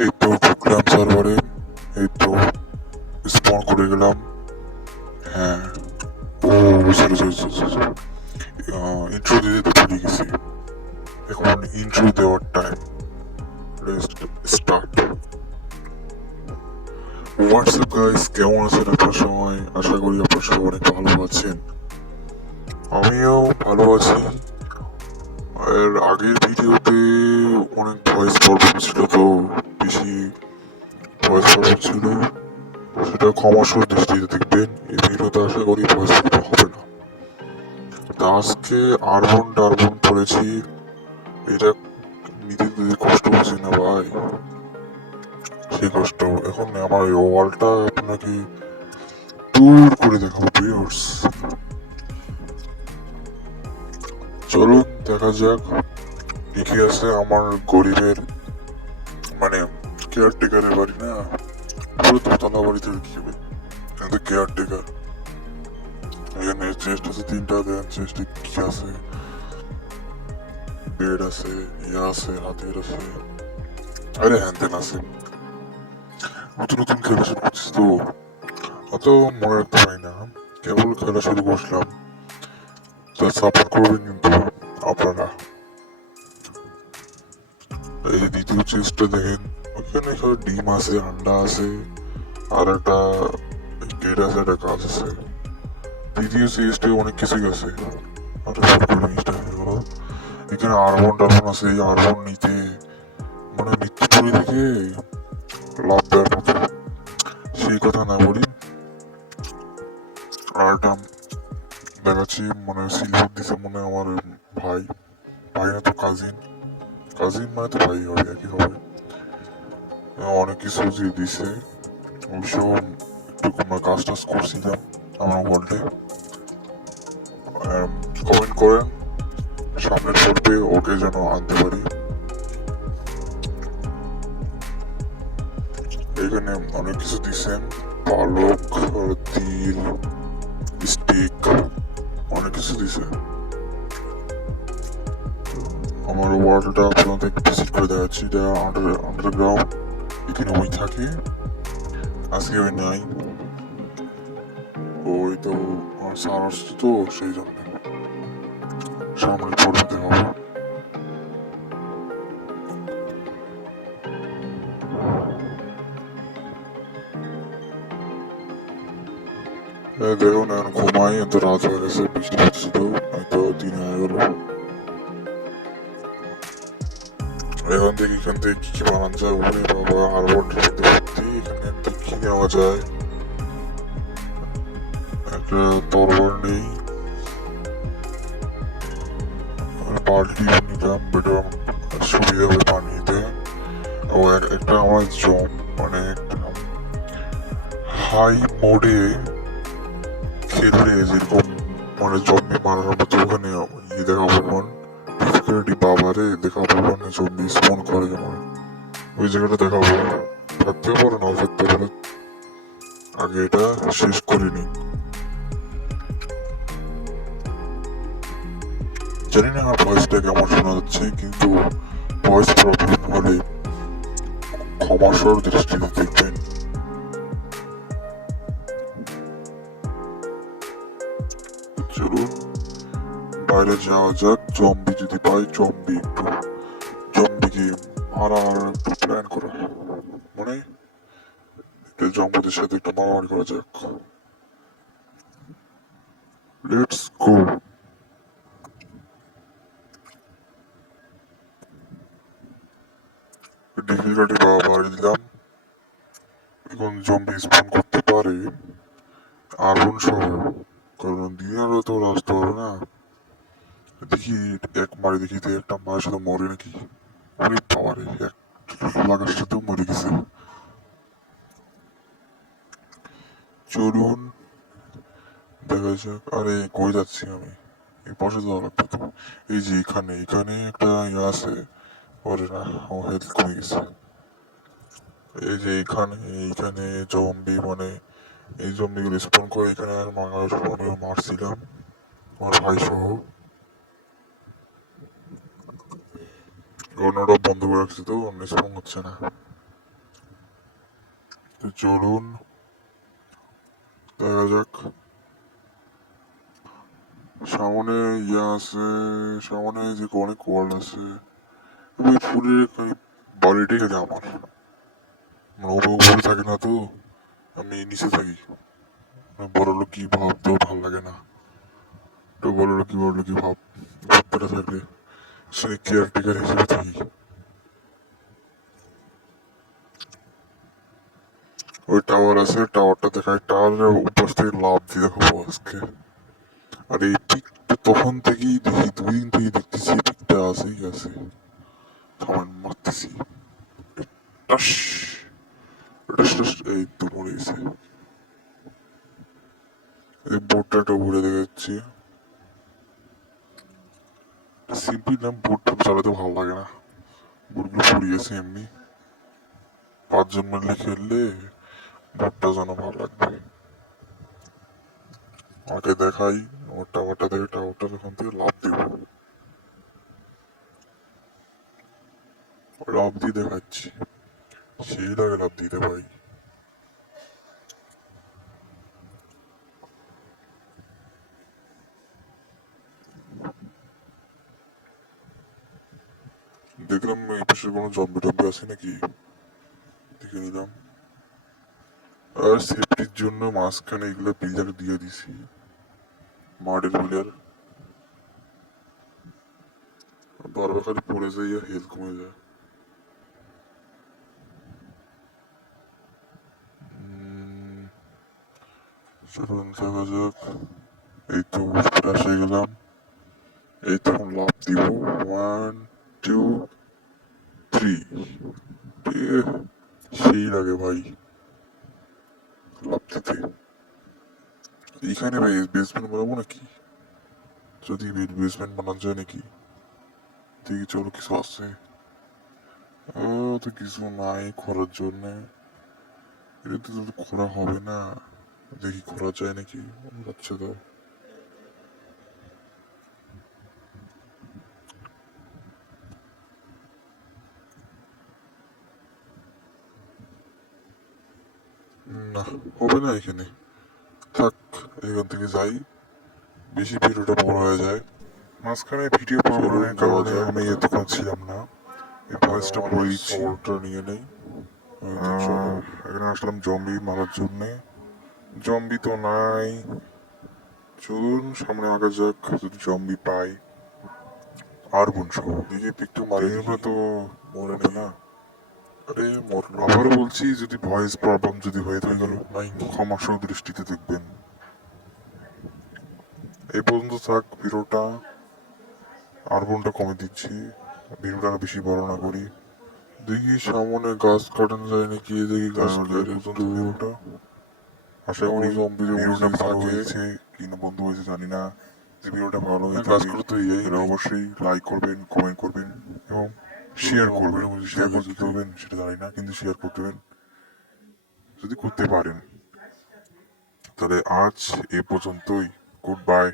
এই তো ঢুকলাম সার্ভারে। এই তো স্পন করে গেলাম। হ্যাঁ। ও sorry sorry sorry sorry, intro দিতে তো ভুলে গেছি। এখন ইন্ট্রো দেওয়ার টাইম। স্টার্ট। হোয়াটসঅ্যাপ গাইস, কেমন আছেন আপনার সবাই? আশা করি আপনার সবাই অনেক ভালো আছেন। আমিও ভালো আছি। আর আগের ভিডিওতে অনেক ভয়েস প্রবলেম ছিল, তো বেশি ভয়েস প্রবলেম ছিল, সেটা ক্ষমাসুর দৃষ্টিতে দেখবেন। এই ভিডিওতে আশা করি ভয়েস প্রবলেম হবে না। তা আজকে আরবন পড়েছি, এটা নিতে দিতে কষ্ট হচ্ছে না ভাই, সেই কষ্ট। এখন আমার এই ওয়ালটা আপনাকে দূর করে দেখাবো ভিউয়ার্স। চলুন দেখা যাক কি আছে আমার গরিবের, মানে কেয়ারটেকারের বাড়ি না, পুরো দোতলা বাড়িতে কি হবে, কিন্তু কেয়ারটেকার। এখানে চেস্ট আছে তিনটা, দেন চেস্টে কি আছে, বেড আছে, ইয়া আছে, হাতের আছে, আরে হ্যান ত্যান আছে। নতুন নতুন খেলা শুরু করছিস তো, অত মনে রাখতে পারি না। কেবল খেলা শুরু করলাম, তা সাপোর্ট করবেন কিন্তু আপনারা। এই দ্বিতীয় চেস্টটা দেখেন, ওখানে সব ডিম আছে, আন্ডা আছে, আর একটা গেট আছে, একটা কাজ আছে। তৃতীয় চেস্টে অনেক কিছুই আছে। আর জিনিসটা হলো এখানে আরবন আছে। এই আরবন নিতে মানে মৃত্যুপুরী থেকে লাভ দেওয়ার মতো, সেই কথা না বলি। আর একটা দেখাচ্ছি, মানে সিলভার দিছে মনে হয় আমার ভাই, ভাই না তো কাজিন, কাজিন মানে তো ভাই হবে, একই হবে। অনেক কিছু যে দিছে, অবশ্য একটু কাজ টাজ করছিলাম আমার ওয়ার্ল্ডে। কমেন্ট করেন সামনের পর্বে ওকে যেন আনতে পারি। এখানে অনেক কিছু দিছেন, পালক, তিল, স্টিক, অনেক কিছু দিছে। আমার ওয়ার্ল্ডটা আপনাদের ভিজিট করে দেখাচ্ছি। এটা আন্ডারগ্রাউন্ড, এখানে ওই থাকে, আজকে ওই নাই। ওই তো স্যার আসছে তো, সেই জন্য সামনের পর্বে দেখাবো। দেখুন এখন ঘুমাই, এত রাত হয়ে গেছে, বৃষ্টি পড়ছিল, এই তো দিন হয়ে গেল। এখান থেকে কি কি বানানো যায়, ওরে বাবা, হারবার ভর্তি, এখানে কি নেওয়া যায়। একটা তরবার নেই, বালতি নিলাম, বেটা সুবিধা হবে পানিতে। ও একটা আমার জম, মানে একটা হাই মোডে খেললে যেরকম মানে জম্বি মারার মতো, ওখানে ইয়ে দেখাবো মন, ডিফিকাল্টি বাবারে দেখাবো, মানে জম্বি স্পন করে যেমন, ওই জায়গাটা দেখাবো। থাকতেও পারে নাও থাকতে পারে, আগে এটা শেষ করিনি। জানি না আমার ভয়েসটা কেমন শোনা যাচ্ছে, কিন্তু ভয়েস প্রবলেম হলে ক্ষমাসুর দৃষ্টিতে দেখবেন। চলুন বাইরে যাওয়া যাক, জম্বি যদি পাই, জম্বিকে মারার একটু প্ল্যান করা, মানে জম্বিদের সাথে একটু মারামারি করা যাক। Let's go. ডিফিকাল্টি বাড়িয়ে দিলাম। এখন জম্বি স্পন করতে পারে আগুন সহ, কারণ দিনের আলো তো আসতে পারে না। দেখি এক মারে, দেখি তো একটা মায়ের সাথে মরে নাকি। অনেক পাওয়ারে এক লাগার সাথেও মরে গেছে। চলুন দেখা যাক। আরে কই যাচ্ছি আমি, এই পাশে যাওয়া লাগবে তো। এই যে এখানে এখানে একটা ইয়ে আছে, ওরে না, আমার হেলথ কমে গেছে। এই যে এখানে এইখানে জম্বি, মানে এই জম্বিগুলো স্পন করে এখানে, আর মারছিলাম আমার ভাই সহ। অন্যটা বন্ধ করে রাখছে তো, স্পন হচ্ছে না। চলুন দেখা যাক। সামনে আছে, সামনে যে অনেক ওয়ার্ল্ড আছে। ওই ফুলের বাড়িটাই খালি আমার, মানে উপরে থাকে না তো, আমি নিচে থাকি। বড় লোক কি ভাবতেও ভাল লাগে না, তো বড় লোক কি ভাব উপরে থাকলে সে কেয়ারটেকার হিসেবে থাকি। ওই টাওয়ার আছে, টাওয়ারটা দেখায়, টাওয়ারের উপর থেকে লাভ দিয়ে দেখাবো আজকে। আর এই পিকটা তখন থেকেই দেখি, 2 দিন থেকে দেখতেছি এই পিকটা আছেই আছে, থামান মারতেছি, টাস টাস টাস, এই তো মরে গেছে। এই বোর্ডটা একটা ঘুরে দেখাচ্ছি। সিম্পলি নাম, বোর্ডটা চালাতে ভালো লাগে না, বোর্ডগুলো পড়ে গেছে এমনি। 5 জন মিলে খেললে বোর্ডটা যেন ভালো লাগবে। আমাকে দেখাই, আমার টাওয়ারটা দেখে, টাওয়ারটা ওখান থেকে লাভ দিব, লাভ দিয়ে দেখাচ্ছি, সেই লাগে লাভ দিতে ভাই। দেখলাম এই পাশে কোনো জম্বি টম্বি আছে নাকি, দেখে নিলাম। আর সেফটির জন্য মাঝখানে এগুলো পিলার দিয়ে দিছি, মার্ডের পিলার। বারবার খালি পড়ে যায় আর হেলথ কমে যায়। চলুন দেখা যাক। এই তো উপরে এসে গেলাম, এই তখন লাভ দিব, 1 2 3, সেই লাগে ভাই লাভ দিতে। এইখানে ভাই বেসমেন্ট বানাবো নাকি, যদি বেসমেন্ট বানানো যায় নাকি, দেখি চলো কিছু আছে। তো কিছু নাই খরার জন্য, এটা তো খরা হবে না, দেখি খরা যায় নাকি, যাচ্ছে তো। না, হবে না এখানে, থাক, এখান থেকে যাই, বেশি ভিডিওটা বড় হয়ে যায়। মাঝখানে ভিডিও প্রবলেমের কারণে আমি এতক্ষণ ছিলাম না, এই ভয়েসটা পড়ে দিচ্ছি, ওটা নিয়ে নেই। এখানে আসলাম জম্বি মারার জন্যে, জম্বি তো নাই, চলুন সামনে আগা যাক, যদি জম্বি পাই। আর বোন সহ দিকে একটু মারিয়ে তো মরে নেই না। আরে মরলো, আবারও বলছি যদি ভয়েস প্রবলেম যদি হয়ে থাকে ক্ষমা দৃষ্টিতে দেখবেন। এই পর্যন্ত থাক ভিডিওটা, আর বোনটা কমে দিচ্ছি, ভিডিওটা বেশি বড় না করি। দেখি সামনে গাছ কাটানো যায় নাকি, দেখি গাছ ভিডিওটা। আশা করি ভিডিওটা ভালো হয়েছে কিনা বন্ধু হয়েছে জানি না, যে ভিডিওটা ভালো হয়ে থাকে অবশ্যই লাইক করবেন, কমেন্ট করবেন এবং শেয়ার করবেন। শেয়ার করতে হবেন সেটা জানি না, কিন্তু শেয়ার করতে হবেন যদি করতে পারেন। তাহলে আজ এই পর্যন্তই, গুড বাই।